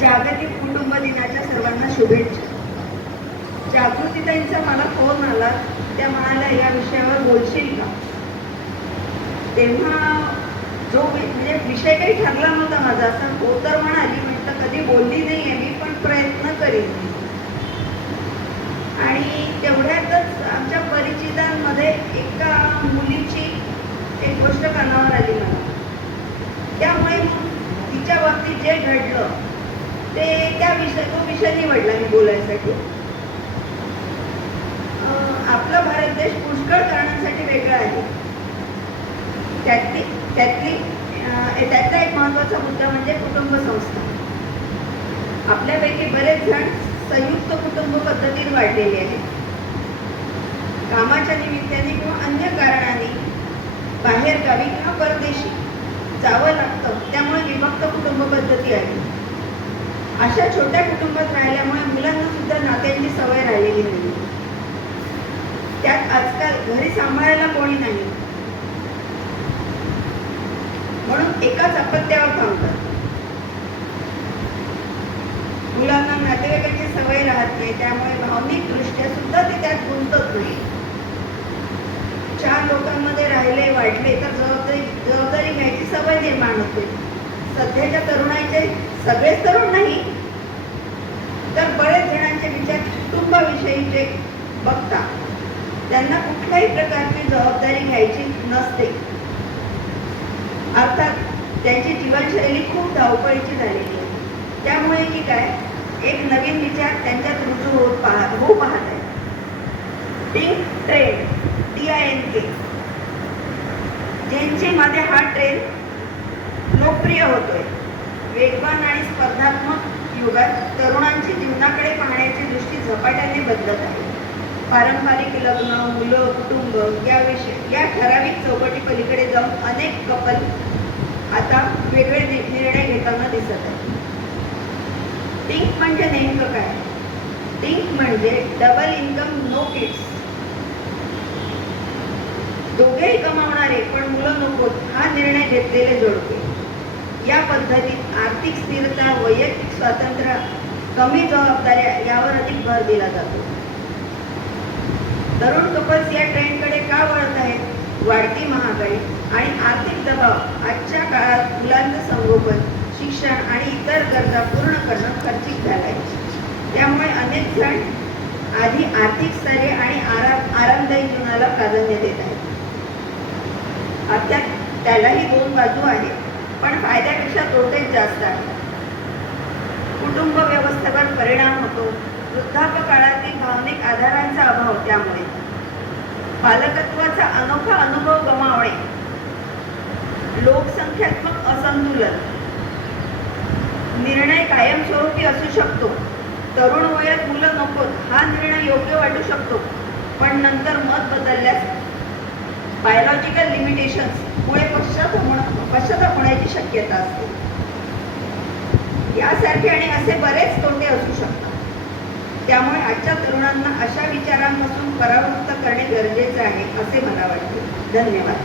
जागतिक कुटुंब दिनाच्या सर्वांना शुभेच्छा. जागृतीताईंचा मला फोन आला, त्या म्हणाल्या या विषयावर बोलशील का. तेव्हा जो म्हणजे विषय काही ठरला नव्हता माझा, असं हो तर म्हणाली, म्हटलं कधी बोलली नाहीये मी, पण प्रयत्न करीन. आणि तेवढ्यातच आमच्या परिचितांमध्ये एका मुलीची एक गोष्ट कानावर आली मला. त्यामुळे तिच्या बाबतीत जे घडलं ते तो विषय निवडला मी बोलायसाठी. आपला भारत देश पुष्कळ कारणांसाठी वेगळा आहे. त्यातला एक महत्त्वाचा मुद्दा म्हणजे कुटुंब संस्था. आपल्यापैकी बरेच जण संयुक्त कुटुंब पद्धतीने वाढलेले आहेत. कामाच्या निमित्ताने किंवा अन्य कारणाने बाहेर गावी किंवा परदेशी जावं लागतं, त्यामुळे विभक्त कुटुंब पद्धती आहे. अशा छोट्या कुटुंबात राहिल्यामुळे मुलांना सुद्धा नात्यांची सवय राहिलेली नाही. त्यात आजकाल घरी सांभाळायला कोणी नाही, म्हणून एकाच अपत्यावर थांबतात. मुलांना नातेवाईकांची सवय राहत नाही, त्यामुळे भावनिक दृष्ट्या सुद्धा ते त्यात गुंतत नाही. 4 लोकांमध्ये राहिले वाढले तर जबाबदारी घ्यायची सवय निर्माण होते. सध्याच्या तरुणांचे, सगळेच तरुण नाही तर बरेच जणांचे विचार कुटुंबाविषयीचे बघता त्यांना कुठल्याही प्रकारची जबाबदारी घ्यायची नसते. अर्थात त्यांची जीवनशैली खूप धावपळीची झालेली आहे. त्यामुळे की काय, एक नवीन विचार त्यांच्यात रुजू होऊ पाहत आहे. थिंक ट्रेंड, TINK, ज्यांचे मध्ये हा ट्रेंड लोकप्रिय होतोय. वेगवान आणि स्पर्धात्मक युगात तरुणांची जीवनाकडे पाहण्याची दृष्टी झपाट्याने बदलत आहे. पारंपरिक लग्न, मुलं, कुटुंब या ठराविक चौकटी पलीकडे जाऊन अनेक कपल आता वेगळे निर्णय घेताना दिसत आहेत. थिंक म्हणजे नेमकं काय? थिंक म्हणजे डबल इन्कम, नो किड्स. दोघेही कमावणारे पण मुलं नकोत हा निर्णय घेतलेले जोडपे. या पद्धतीत आर्थिक स्थिरता, वैयक्तिक स्वातंत्र्य, कमी जबाबदाऱ्या यावर अधिक भर दिला जातो. तरुण कपल्स या ट्रेंडकडे का वळत आहेत? वाढती महागाई आणि आर्थिक दबाव आजच्या काळात मुलांचं संगोपन, शिक्षण आणि इतर गरजा पूर्ण करणं खर्चिक झालंय. त्यामुळे अनेक जण आधी आर्थिक स्थैर्य आणि आरामदायी जीवनाला प्राधान्य देत आहेत. अर्थात त्यालाही 2 बाजू आहेत, पण फायद्यापेक्षा तोटेच जास्त आहे. कुटुंब व्यवस्थेवर परिणाम होतो. वृद्धापकाळातील भावनिक आधारांचा अभाव, त्यामुळे पालकत्वाचा अनोखा अनुभव गमावणे, लोकसंख्यात्मक असंतुलन. निर्णय कायमस्वरूपी असू शकतो. तरुण वयात मुलं नकोत हा निर्णय योग्य वाटू शकतो, पण नंतर मत बदलल्यास बायोलॉजिकल लिमिटेशन्स मुळे पश्चाताप होण्याची शक्यता असते. यासारखे आणि असे बरेच तोटे असू शकतात. त्यामुळे आजच्या तरुणांना अशा विचारांपासून परावृत्त करणे गरजेचे आहे असे मला वाटते. धन्यवाद.